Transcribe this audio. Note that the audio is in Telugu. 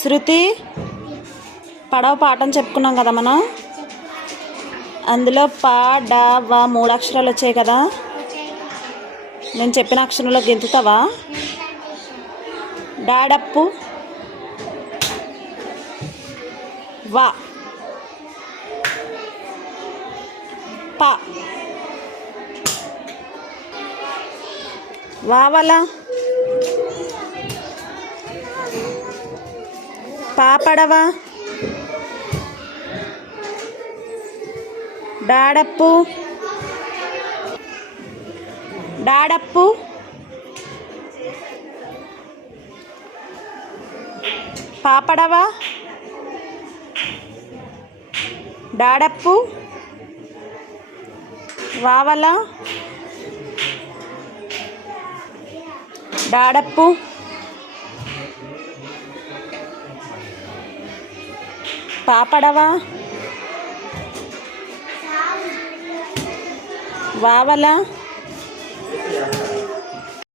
శృతి పడవ పాఠం చెప్పుకున్నాం కదా మనం. అందులో పా డా వా 3 అక్షరాలు వచ్చాయి కదా. నేను చెప్పిన అక్షరంలో గెంతుతావా? డాడప్పు వా పా వావల పాపడవా డాడప్పు డాడప్పు పాపడవా డాడప్పు వావల డాడప్పు పాపడవా వావల